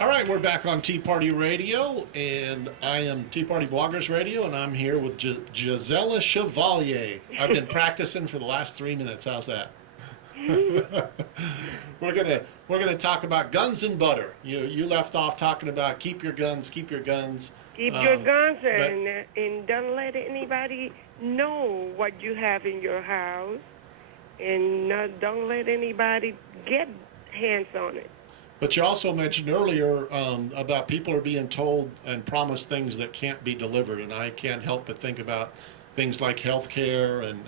All right, we're back on Tea Party Radio, and I am Tea Party Bloggers Radio, and I'm here with Gisela Chavalier. I've been practicing for the last 3 minutes. How's that? we're gonna talk about guns and butter. You left off talking about keep your guns. Keep your guns, and don't let anybody know what you have in your house, and don't let anybody get hands on it. But you also mentioned earlier about people are being told and promised things that can't be delivered, and I can't help but think about things like health care and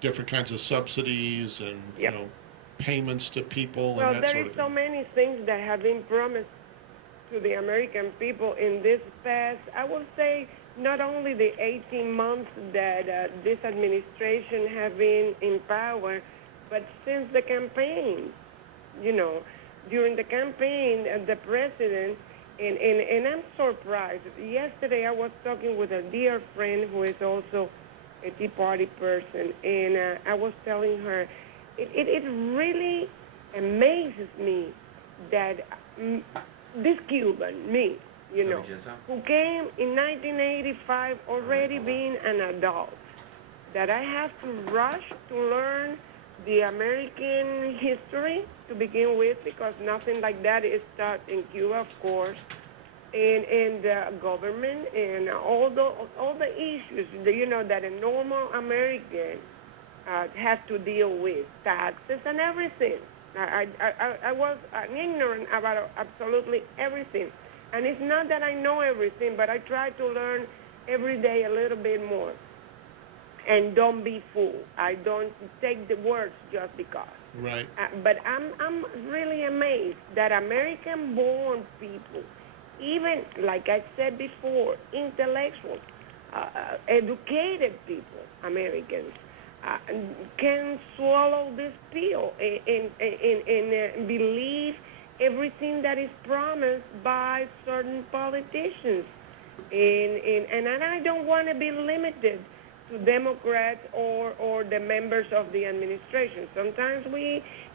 different kinds of subsidies and payments to people and that sort of thing. Well, there is so many things that have been promised to the American people in this past, I would say, not only the 18 months that this administration has been in power, but since the campaign, during the campaign, the president, and I'm surprised. Yesterday I was talking with a dear friend who is also a Tea Party person, and I was telling her, it really amazes me that this Cuban, who came in 1985 already being an adult, that I have to rush to learn the American history to begin with, because nothing like that is taught in Cuba, of course, and government and all the issues that a normal American has to deal with, taxes and everything. I was ignorant about absolutely everything, and it's not that I know everything, but I try to learn every day a little bit more. And don't be fooled. I don't take the words just because. Right. But I'm really amazed that American-born people, even, like I said before, intellectual, educated people, Americans, can swallow this pill and believe everything that is promised by certain politicians. And I don't want to be limited to Democrats or the members of the administration. Sometimes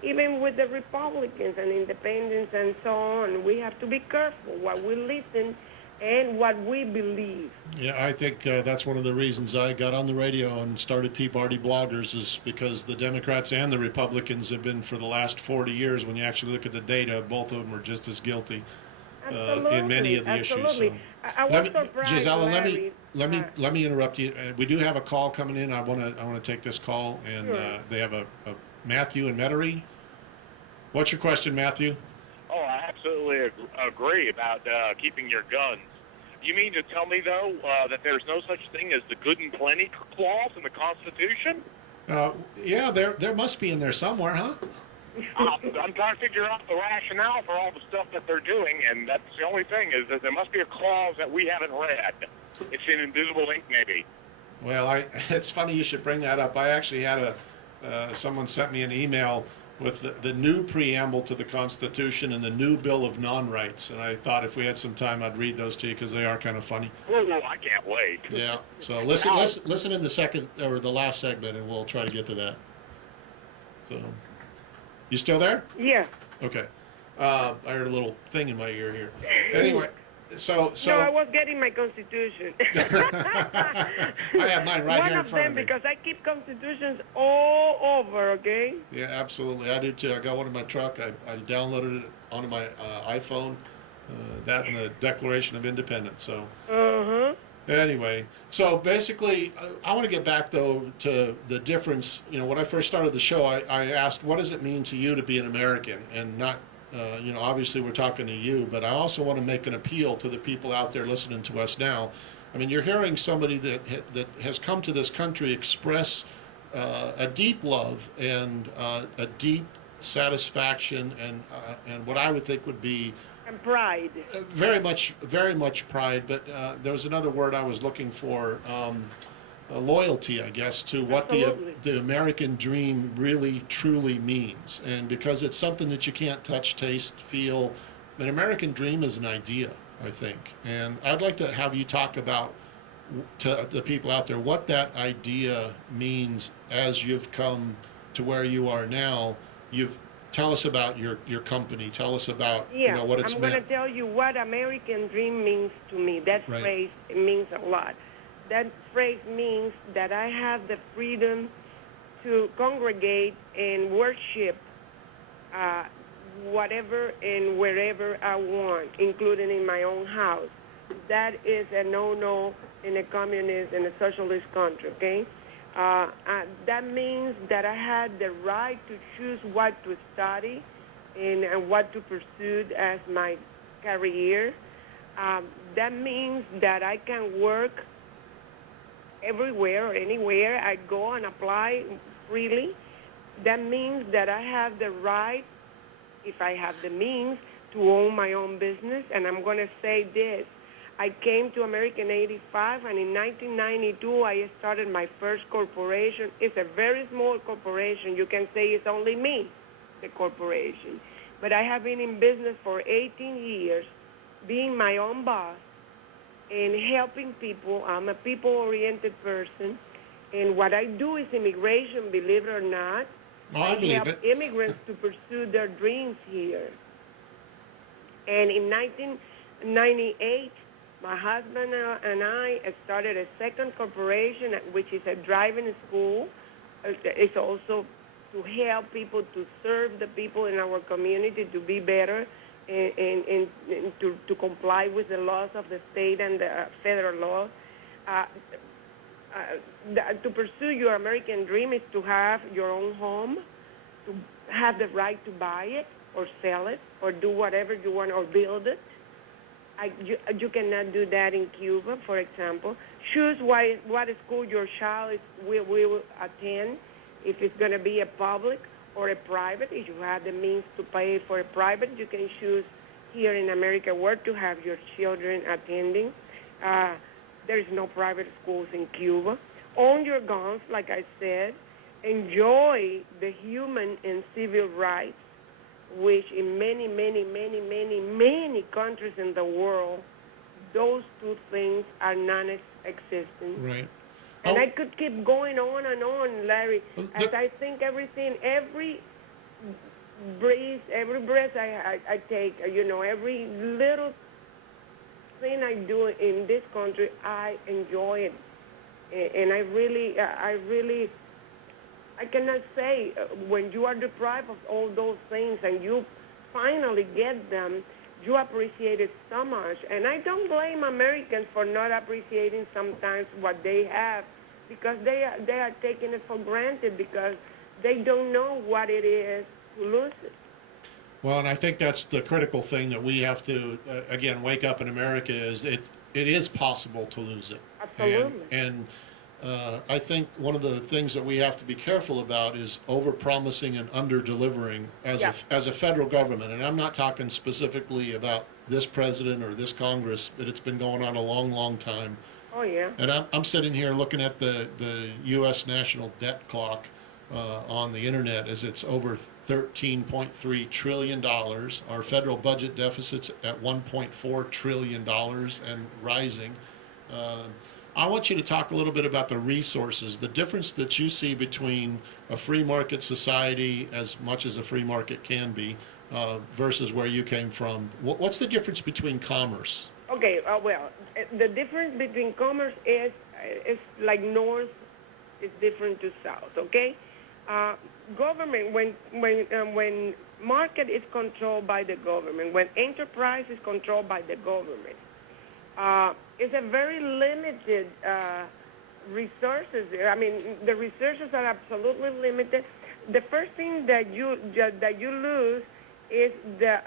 even with the Republicans and independents and so on, we have to be careful what we listen and what we believe. Yeah, I think that's one of the reasons I got on the radio and started Tea Party Bloggers, is because the Democrats and the Republicans have been, for the last 40 years, when you actually look at the data, both of them are just as guilty in many of the issues. So. I was surprised, Gisela, let me interrupt you. We do have a call coming in. I want to take this call, and sure. They have a Matthew in Metairie. What's your question, Matthew? Oh, I absolutely agree about keeping your guns. You mean to tell me, though, that there's no such thing as the good and plenty clause in the Constitution? Yeah, there must be in there somewhere, huh? I'm trying to figure out the rationale for all the stuff that they're doing, and that's the only thing, is that there must be a clause that we haven't read. It's in invisible ink, maybe. Well, it's funny you should bring that up. I actually had someone sent me an email with the new preamble to the Constitution and the new Bill of Non-Rights, and I thought if we had some time I'd read those to you because they are kind of funny. Oh, I can't wait. Yeah, so listen in the second or the last segment, and we'll try to get to that. So, you still there? Yeah. Okay. I heard a little thing in my ear here. Anyway, so no, I was getting my Constitution. I have mine right here in front of me. One of them, because I keep Constitutions all over, okay? Yeah, absolutely. I do too. I got one in my truck. I downloaded it onto my iPhone, that and the Declaration of Independence. So. Anyway, so basically, I want to get back, though, to the difference. When I first started the show, I asked, what does it mean to you to be an American? And not, obviously we're talking to you, but I also want to make an appeal to the people out there listening to us now. I mean, you're hearing somebody that has come to this country express a deep love and a deep satisfaction and what I would think would be and pride. Very much pride, but there was another word I was looking for, loyalty, I guess, to what the American dream really, truly means. And because it's something that you can't touch, taste, feel, an American dream is an idea, I think. And I'd like to have you talk about, to the people out there, what that idea means as you've come to where you are now. tell us about your company. Tell us about Yeah, what it's I'm going to meant. tell you what American Dream means to me. That Right. phrase means a lot. That phrase means that I have the freedom to congregate and worship whatever and wherever I want, including in my own house. That is a no-no in a communist and a socialist country, okay? That means that I had the right to choose what to study and what to pursue as my career. That means that I can work everywhere or anywhere I go and apply freely. That means that I have the right, if I have the means, to own my own business. And I'm going to say this. I came to America in 85, and in 1992, I started my first corporation. It's a very small corporation. You can say it's only me, the corporation. But I have been in business for 18 years, being my own boss, and helping people. I'm a people-oriented person, and what I do is immigration, believe it or not. Oh, I believe help it. immigrants to pursue their dreams here. And in 1998, my husband and I started a second corporation, which is a driving school. It's also to help people, to serve the people in our community to be better and to comply with the laws of the state and the federal law. To pursue your American dream is to have your own home, to have the right to buy it or sell it or do whatever you want or build it. You cannot do that in Cuba, for example. Choose what school your child will attend, if it's going to be a public or a private. If you have the means to pay for a private, you can choose here in America where to have your children attending. There is no private schools in Cuba. Own your guns, like I said. Enjoy the human and civil rights, which in many, many, many, many, many countries in the world, those two things are non-existent. Right. And I could keep going on and on, Larry, as I think every breath I take, every little thing I do in this country, I enjoy it. And I cannot say when you are deprived of all those things and you finally get them, you appreciate it so much. And I don't blame Americans for not appreciating sometimes what they have, because they are taking it for granted because they don't know what it is to lose it. Well, and I think that's the critical thing that we have to, again, wake up in America is it is possible to lose it. Absolutely. And I think one of the things that we have to be careful about is over-promising and under-delivering as a federal government. And I'm not talking specifically about this president or this Congress, but it's been going on a long, long time. Oh, yeah. And I'm sitting here looking at the U.S. national debt clock on the internet as it's over $13.3 trillion. Our federal budget deficit's at $1.4 trillion and rising. I want you to talk a little bit about the resources, the difference that you see between a free market society, as much as a free market can be, versus where you came from. What's the difference between commerce? Okay, well, the difference between commerce is like north is different to south, okay? Government, when market is controlled by the government, when enterprise is controlled by the government, it's a very limited resources. I mean, the resources are absolutely limited. The first thing that you lose is the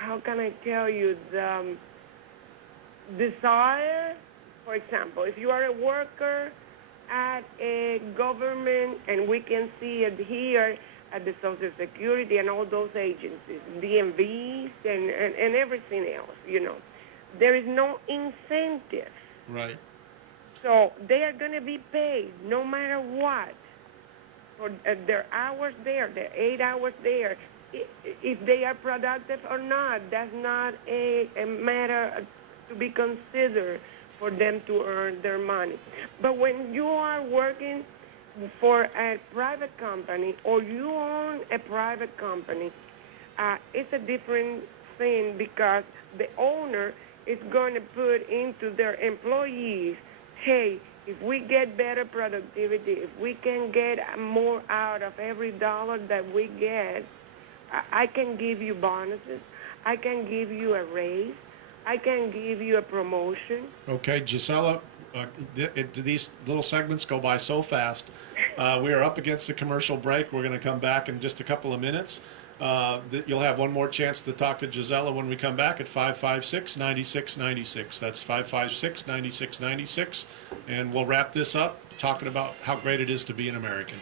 how can I tell you, the desire. For example, if you are a worker at a government, and we can see it here at the Social Security and all those agencies, DMVs and everything else, there is no incentive. Right. So they are going to be paid no matter what for their hours there, their 8 hours there. If they are productive or not, that's not a matter to be considered for them to earn their money. But when you are working, for a private company or you own a private company, it's a different thing because the owner is going to put into their employees, hey, if we get better productivity, if we can get more out of every dollar that we get, I can give you bonuses, I can give you a raise, I can give you a promotion. Okay, Gisela, these little segments go by so fast. We are up against the commercial break. We're going to come back in just a couple of minutes. You'll have one more chance to talk to Gisela when we come back at 556-9696. That's 556-9696. And we'll wrap this up talking about how great it is to be an American.